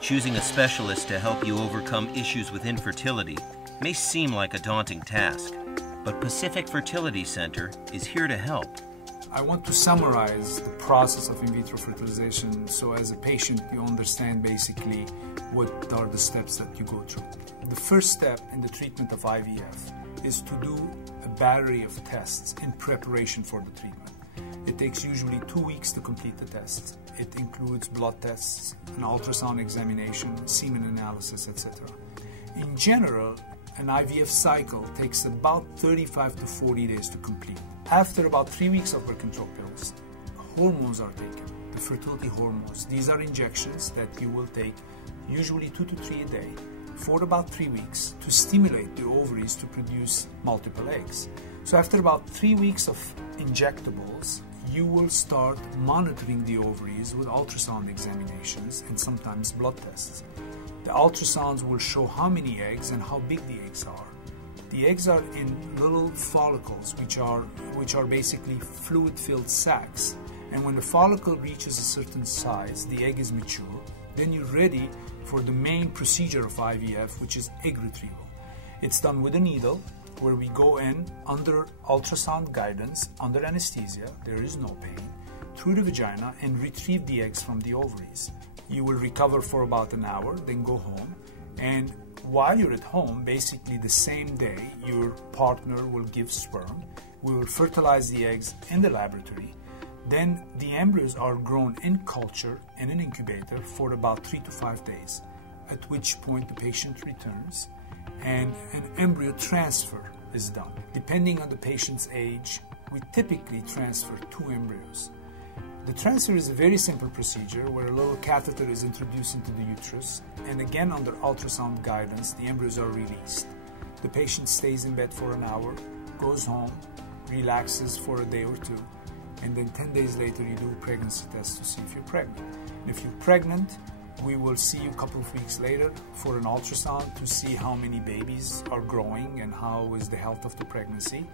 Choosing a specialist to help you overcome issues with infertility may seem like a daunting task, but Pacific Fertility Center is here to help. I want to summarize the process of in vitro fertilization so as a patient you understand basically what are the steps that you go through. The first step in the treatment of IVF is to do a battery of tests in preparation for the treatment. It takes usually 2 weeks to complete the tests. It includes blood tests, an ultrasound examination, semen analysis, etc. In general, an IVF cycle takes about 35 to 40 days to complete. After about 3 weeks of birth control pills, hormones are taken, the fertility hormones. These are injections that you will take usually 2 to 3 a day for about 3 weeks to stimulate the ovaries to produce multiple eggs. So after about 3 weeks of injectables, you will start monitoring the ovaries with ultrasound examinations and sometimes blood tests. The ultrasounds will show how many eggs and how big the eggs are. The eggs are in little follicles, which are basically fluid-filled sacs. And when the follicle reaches a certain size, the egg is mature, then you're ready for the main procedure of IVF, which is egg retrieval. It's done with a needle, where we go in under ultrasound guidance, under anesthesia, there is no pain, through the vagina and retrieve the eggs from the ovaries. You will recover for about an hour, then go home. And while you're at home, basically the same day, your partner will give sperm. We will fertilize the eggs in the laboratory. Then the embryos are grown in culture in an incubator for about 3 to 5 days, at which point the patient returns and an embryo transfer is done. Depending on the patient's age, we typically transfer 2 embryos. The transfer is a very simple procedure where a little catheter is introduced into the uterus, and again under ultrasound guidance, the embryos are released. The patient stays in bed for an hour, goes home, relaxes for a day or 2, and then 10 days later you do a pregnancy test to see if you're pregnant. And if you're pregnant, we will see you a couple of weeks later for an ultrasound to see how many babies are growing and how is the health of the pregnancy.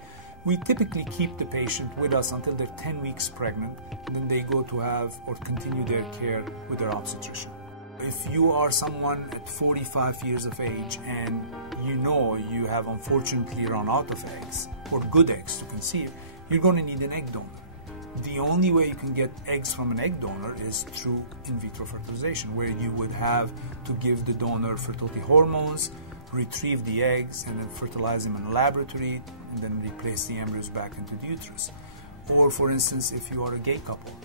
We typically keep the patient with us until they're 10 weeks pregnant, and then they go to have or continue their care with their obstetrician. If you are someone at 45 years of age and you know you have unfortunately run out of eggs or good eggs to conceive, you're going to need an egg donor. The only way you can get eggs from an egg donor is through in vitro fertilization, where you would have to give the donor fertility hormones, retrieve the eggs, and then fertilize them in a laboratory, and then replace the embryos back into the uterus. Or, for instance, if you are a gay couple,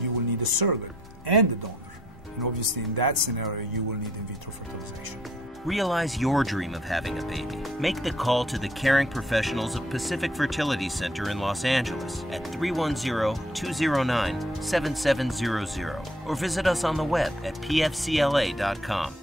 you will need a surrogate and a donor. And obviously, in that scenario, you will need in vitro fertilization. Realize your dream of having a baby. Make the call to the caring professionals of Pacific Fertility Center in Los Angeles at 310-209-7700 or visit us on the web at pfcla.com.